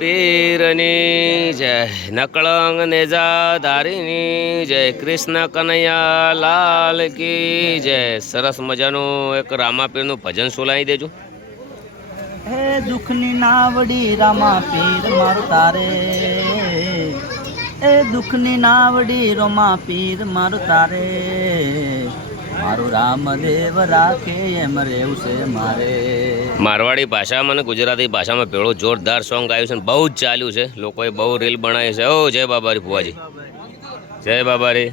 પીરની જય નકળંગ નેજાધારીની જય કૃષ્ણ કનૈયા લાલ કી જય। સરસ મજાનું એક રામાપીરનું ભજન સુલાઈ દેજો। હે દુઃખની નાવડી રામા પીર મારું તારે, એ દુઃખની નાવડી રોમા પીર મારું તારે, મારું રામદેવ રાખે એમ રેવું છે મારે। મારવાડી ભાષામાં અને ગુજરાતી ભાષામાં ભેળું જોરદાર સોંગ ગાયું છે, બહુ જ ચાલ્યું છે, લોકોએ બહુ રીલ બનાવી છે। ઓ જય બાબારી ભુવાજી, જય બાબારી,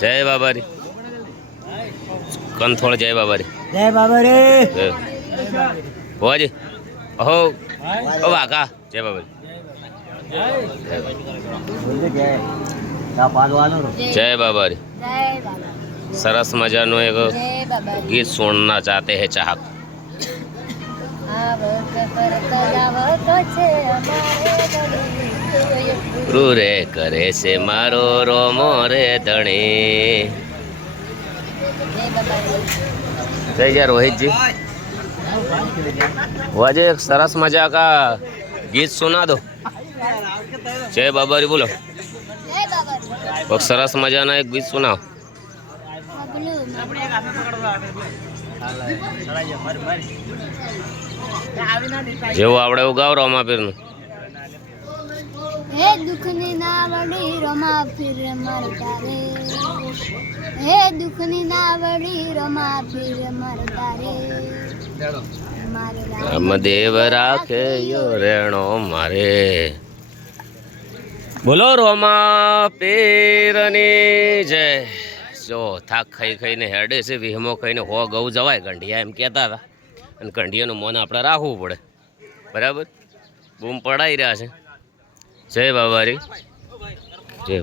જય બાબારી, કંથોળ જય બાબારી, જય બાબારી, ભુવાજી અહો ઓ વાઘા જય બાબારી, જય બાબારી। સરસ મજાનું એક ગીત સુનના ચાહતે હે ચાહક। રૂરે કરે છે મારો રોમો રે ધણી। જય જય રોહિતજી, वाजे एक सरस मजा का गीत सुना दो। जय बाबारी बोलो, एक सरस मजा ना एक गीत सुनाओ। जेव आवड़े એવું ગાવ રોમાપીર નું। હે દુઃખની નાવડી રોમાપીર માર તારે, હે દુઃખની નાવડી રોમાપીર માર તારે, રામદેવ રાખે યો રેણો મારે। બોલો રોમાપીરની જય। જો થાક ખાઈ ખાઈને હેડે છે, વિહમો ખાઈને હો ગૌ જવાય કંઢિયા એમ કહેતા હતા, અને કંઢિયાનું મન આપણે રાખવું પડે, બરાબર। બૂમ પડાઈ રહ્યા છે। જય બાબારી, જય